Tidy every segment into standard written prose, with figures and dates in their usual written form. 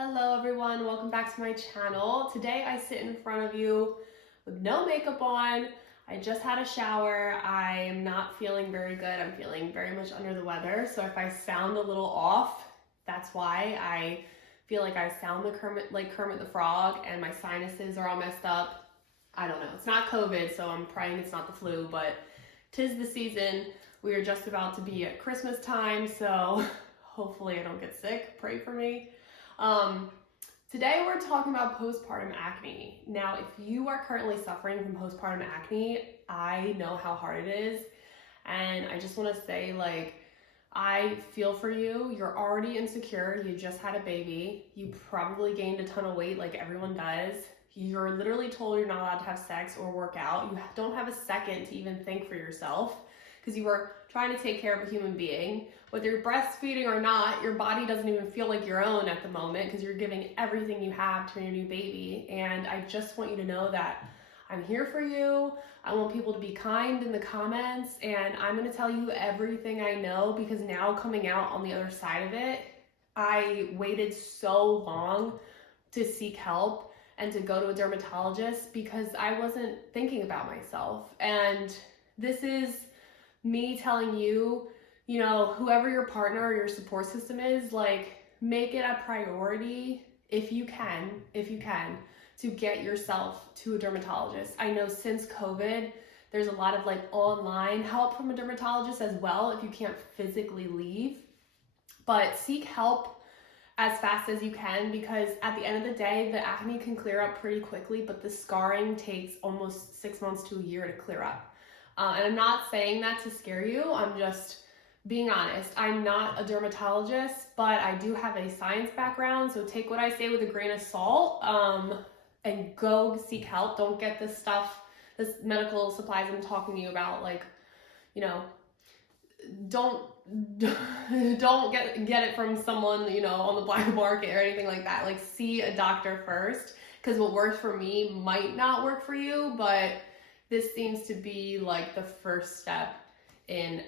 Hello everyone, welcome back to my channel. Today I sit in front of you with no makeup on. I just had a shower. I am not feeling very good. I'm feeling very much under the weather. So if I sound a little off, that's why. I feel like I sound like Kermit the Frog and my sinuses are all messed up. I don't know. It's not COVID, so I'm praying it's not the flu, but 'tis the season. We are just about to be at Christmas time, so hopefully I don't get sick. Pray for me. Today we're talking about postpartum acne. Now, if you are currently suffering from postpartum acne, I know how hard it is. And I just want to say, I feel for you. You're already insecure. You just had a baby. You probably gained a ton of weight like everyone does. You're literally told you're not allowed to have sex or work out. You don't have a second to even think for yourself because you were trying to take care of a human being. Whether you're breastfeeding or not, your body doesn't even feel like your own at the moment because you're giving everything you have to your new baby. And I just want you to know that I'm here for you. I want people to be kind in the comments, and I'm going to tell you everything I know because now coming out on the other side of it, I waited so long to seek help and to go to a dermatologist because I wasn't thinking about myself. And this is me telling you, whoever your partner or your support system is, make it a priority if you can, to get yourself to a dermatologist. I know since COVID, there's a lot of online help from a dermatologist as well if you can't physically leave. But seek help as fast as you can because at the end of the day, the acne can clear up pretty quickly, but the scarring takes almost 6 months to a year to clear up. And I'm not saying that to scare you. I'm just being honest. I'm not a dermatologist, but I do have a science background. So take what I say with a grain of salt and go seek help. Don't get this medical supplies I'm talking to you about, don't get it from someone, on the black market or anything like that. See a doctor first because what works for me might not work for you, but this seems to be the first step in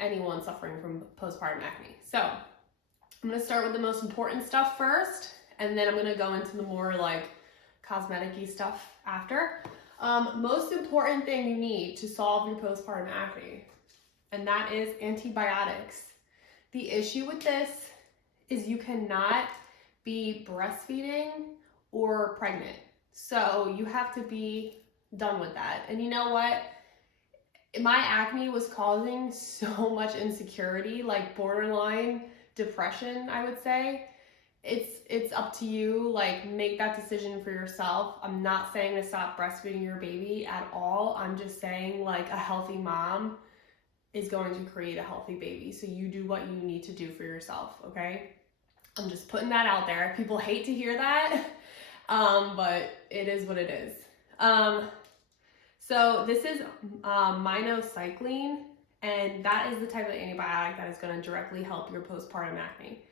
anyone suffering from postpartum acne. So I'm going to start with the most important stuff first, and then I'm going to go into the more cosmetic-y stuff after. Most important thing you need to solve your postpartum acne, and that is antibiotics. The issue with this is you cannot be breastfeeding or pregnant. So you have to be done with that. And you know what? My acne was causing so much insecurity, borderline depression, I would say. It's up to you, make that decision for yourself. I'm not saying to stop breastfeeding your baby at all. I'm just saying a healthy mom is going to create a healthy baby. So you do what you need to do for yourself, okay? I'm just putting that out there. People hate to hear that, but it is what it is. So this is Minocycline, and that is the type of antibiotic that is going to directly help your postpartum acne.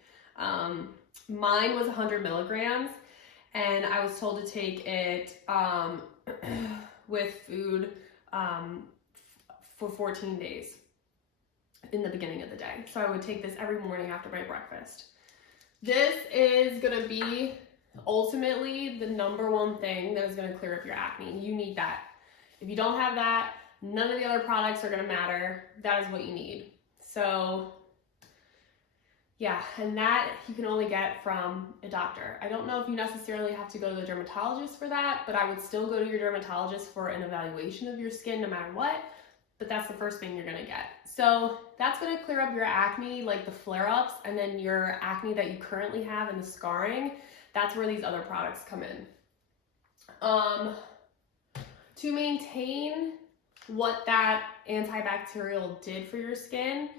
Mine was 100 milligrams, and I was told to take it with food for 14 days in the beginning of the day. So I would take this every morning after my breakfast. This is going to be ultimately the number one thing that is going to clear up your acne. You need that. If you don't have that, none of the other products are going to matter. That is what you need. So yeah, and that you can only get from a doctor. I don't know if you necessarily have to go to the dermatologist for that, but I would still go to your dermatologist for an evaluation of your skin no matter what. But that's the first thing you're going to get. So that's going to clear up your acne, the flare-ups, and then your acne that you currently have and the scarring. That's where these other products come in. To maintain what that antibacterial did for your skin,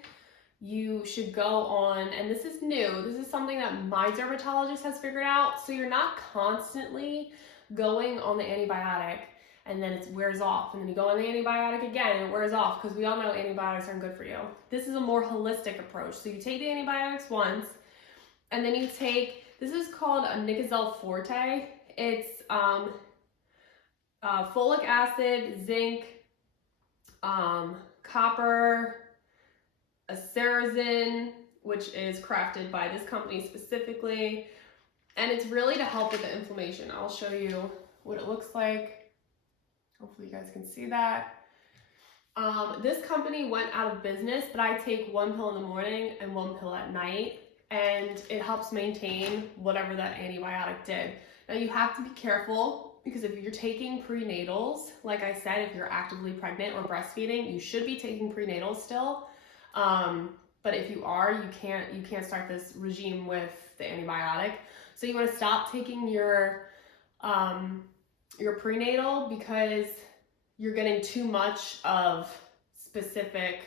you should go on, and this is new, this is something that my dermatologist has figured out, so you're not constantly going on the antibiotic and then it wears off, and then you go on the antibiotic again and it wears off, because we all know antibiotics aren't good for you. This is a more holistic approach. So you take the antibiotics once, and then you take, this is called a Nicozole Forte. It's folic acid, zinc, copper, acerozin, which is crafted by this company specifically, And it's really to help with the inflammation. I'll show you what it looks like. Hopefully you guys can see that. This company went out of business, but I take 1 pill in the morning and 1 pill at night, and it helps maintain whatever that antibiotic did. Now you have to be careful, because if you're taking prenatals, like I said, if you're actively pregnant or breastfeeding, you should be taking prenatals still. But if you are, you can't start this regime with the antibiotic. So you want to stop taking your prenatal, because you're getting too much of specific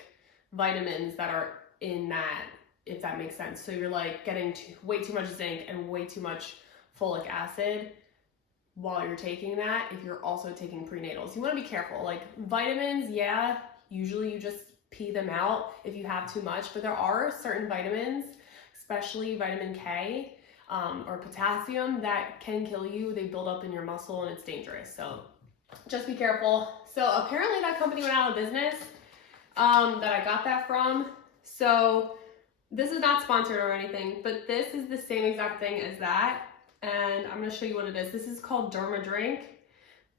vitamins that are in that, if that makes sense. So you're like getting way too much zinc and way too much folic acid while you're taking that, if you're also taking prenatals. You want to be careful. Like vitamins, yeah, usually you just pee them out if you have too much, but there are certain vitamins, especially vitamin K or potassium, that can kill you. They build up in your muscle and it's dangerous. So just be careful. So apparently that company went out of business that I got that from. So this is not sponsored or anything, but this is the same exact thing as that. And I'm going to show you what it is. This is called Derma Drink.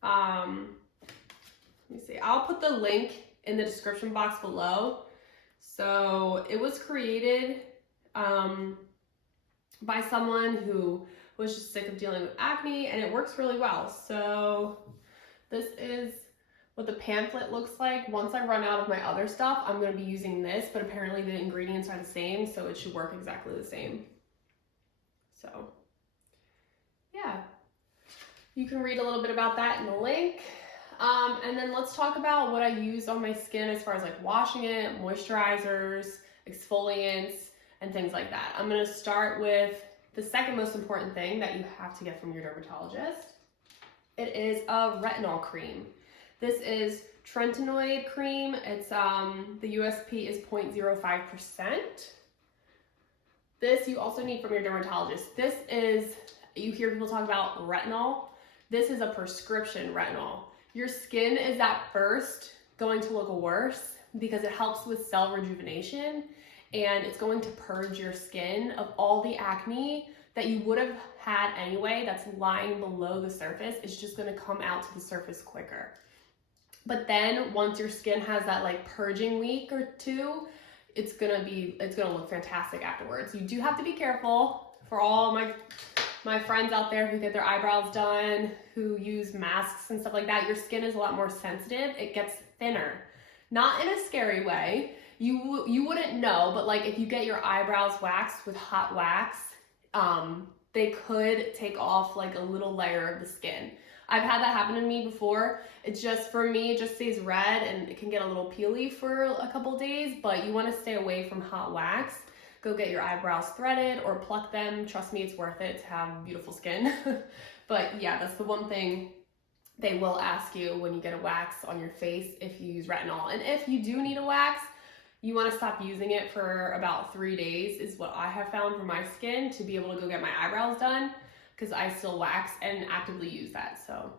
Let me see. I'll put the link in the description box below. So it was created by someone who was just sick of dealing with acne, and it works really well. So this is what the pamphlet looks like. Once I run out of my other stuff, I'm going to be using this, but apparently the ingredients are the same, so it should work exactly the same. So yeah, you can read a little bit about that in the link. And then let's talk about what I use on my skin as far as like washing it, moisturizers, exfoliants, and things like that. I'm going to start with the second most important thing that you have to get from your dermatologist. It is a retinol cream. This is Tretinoin Cream. It's the USP is 0.05%. This you also need from your dermatologist. This is, you hear people talk about retinol. This is a prescription retinol. Your skin is at first going to look worse because it helps with cell rejuvenation, and it's going to purge your skin of all the acne that you would have had anyway that's lying below the surface. It's just going to come out to the surface quicker. But then once your skin has that like purging week or two, it's gonna look fantastic afterwards. You do have to be careful. For all my friends out there who get their eyebrows done, who use masks and stuff like that, your skin is a lot more sensitive. It gets thinner. Not in a scary way. You wouldn't know, but like if you get your eyebrows waxed with hot wax, they could take off like a little layer of the skin. I've had that happen to me before. It's just, for me, it just stays red and it can get a little peely for a couple days, but you want to stay away from hot wax. Go get your eyebrows threaded or pluck them. Trust me, it's worth it to have beautiful skin. But yeah, that's the one thing they will ask you when you get a wax on your face if you use retinol. And if you do need a wax, you want to stop using it for about 3 days is what I have found for my skin to be able to go get my eyebrows done, because I still wax and actively use that. So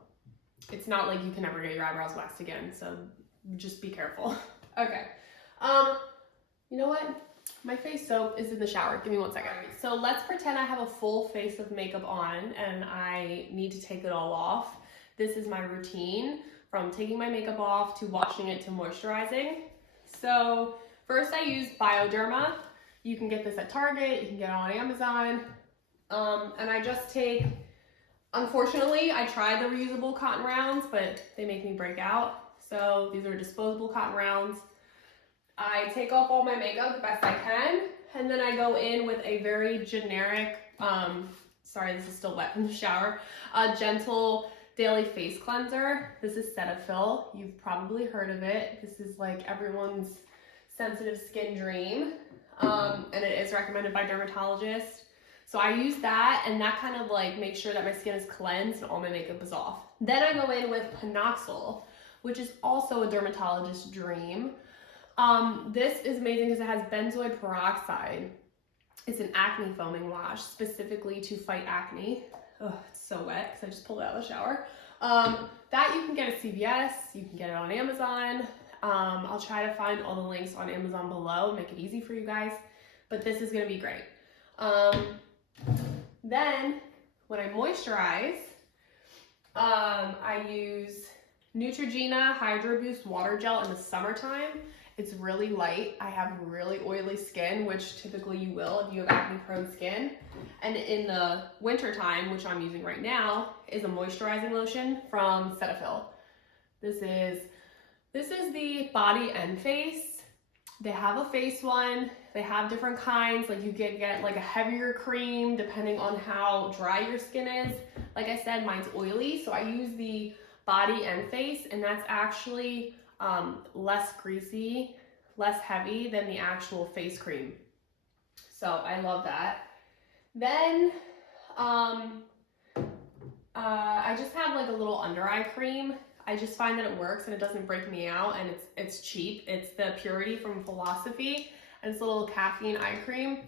it's not like you can never get your eyebrows waxed again. So just be careful. Okay. You know what? My face soap is in the shower. Give me 1 second. Right, so let's pretend I have a full face of makeup on and I need to take it all off. This is my routine from taking my makeup off to washing it to moisturizing. So first I use Bioderma. You can get this at Target. You can get it on Amazon. And I just take, unfortunately, I tried the reusable cotton rounds, but they make me break out. So these are disposable cotton rounds. I take off all my makeup the best I can, and then I go in with a very generic, sorry, this is still wet from the shower, a gentle daily face cleanser. This is Cetaphil. You've probably heard of it. This is like everyone's sensitive skin dream, and it is recommended by dermatologists. So I use that, and that kind of like makes sure that my skin is cleansed and all my makeup is off. Then I go in with Panoxyl, which is also a dermatologist's dream. This is amazing because it has benzoyl peroxide. It's an acne foaming wash specifically to fight acne. Oh, it's so wet because I just pulled it out of the shower. That you can get at CVS, you can get it on Amazon. I'll try to find all the links on Amazon below and make it easy for you guys, but this is going to be great. Then when I moisturize, I use Neutrogena Hydro Boost Water Gel in the summertime. It's really light. I have really oily skin, which typically you will if you have acne prone skin. And in the winter time, which I'm using right now, is a moisturizing lotion from Cetaphil. This is the body and face. They have a face one. They have different kinds. Like you get like a heavier cream depending on how dry your skin is. Like I said, mine's oily, so I use the body and face, and that's actually less greasy, less heavy than the actual face cream. So I love that. Then I just have like a little under eye cream. I just find that it works and it doesn't break me out, and it's cheap. It's the Purity from Philosophy, and it's a little caffeine eye cream.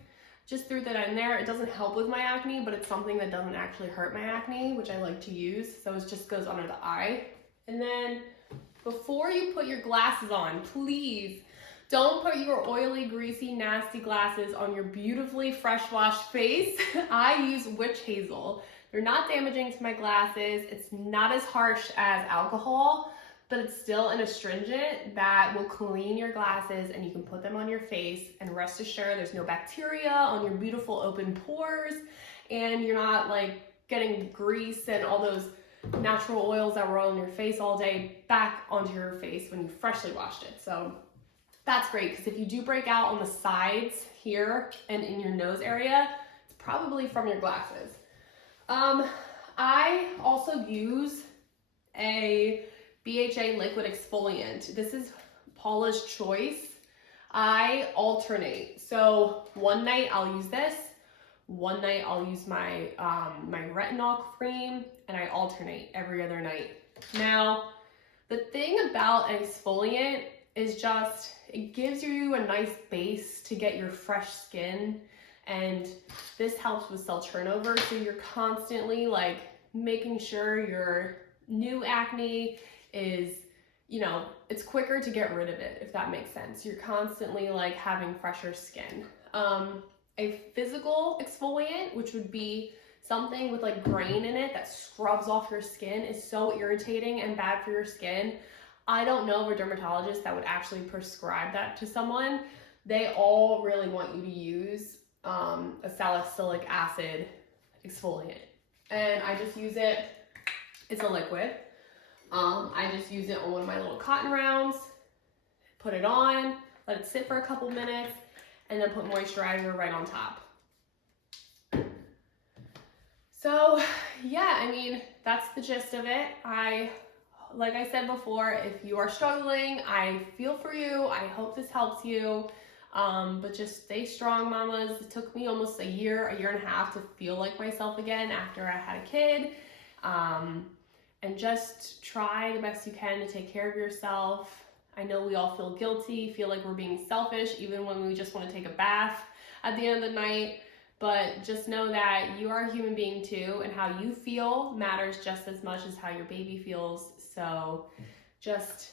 Just threw that in there. It doesn't help with my acne, but it's something that doesn't actually hurt my acne, which I like to use. So it just goes under the eye. And then before you put your glasses on, please don't put your oily, greasy, nasty glasses on your beautifully fresh washed face. I use witch hazel. They're not damaging to my glasses. It's not as harsh as alcohol, but it's still an astringent that will clean your glasses, and you can put them on your face, and rest assured there's no bacteria on your beautiful open pores, and you're not like getting grease and all those natural oils that were on your face all day back onto your face when you freshly washed it. So that's great, because if you do break out on the sides here and in your nose area, it's probably from your glasses. I also use a BHA liquid exfoliant. This is Paula's Choice. I alternate. So one night I'll use this, one night I'll use my my retinol cream, and I alternate every other night. Now, the thing about an exfoliant is just it gives you a nice base to get your fresh skin, and this helps with cell turnover, so you're constantly like making sure your new acne is, you know, it's quicker to get rid of it, if that makes sense. You're constantly like having fresher skin. A physical exfoliant, which would be something with like grain in it that scrubs off your skin, is so irritating and bad for your skin. I don't know of a dermatologist that would actually prescribe that to someone. They all really want you to use a salicylic acid exfoliant. And I just use it, it's a liquid. I just use it on one of my little cotton rounds, put it on, let it sit for a couple minutes, and then put moisturizer right on top. So yeah, I mean, that's the gist of it. Like I said before, if you are struggling, I feel for you. I hope this helps you. But just stay strong, mamas. It took me almost a year and a half to feel like myself again after I had a kid. And just try the best you can to take care of yourself. I know we all feel guilty, feel like we're being selfish, even when we just want to take a bath at the end of the night. But just know that you are a human being too, and how you feel matters just as much as how your baby feels. So just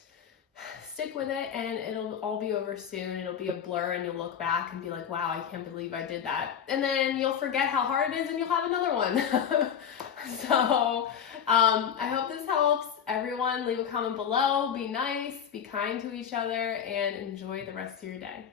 stick with it, and it'll all be over soon. It'll be a blur, and you'll look back and be like, wow, I can't believe I did that. And then you'll forget how hard it is, and you'll have another one. So I hope this helps. Everyone, leave a comment below. Be nice, be kind to each other, and enjoy the rest of your day.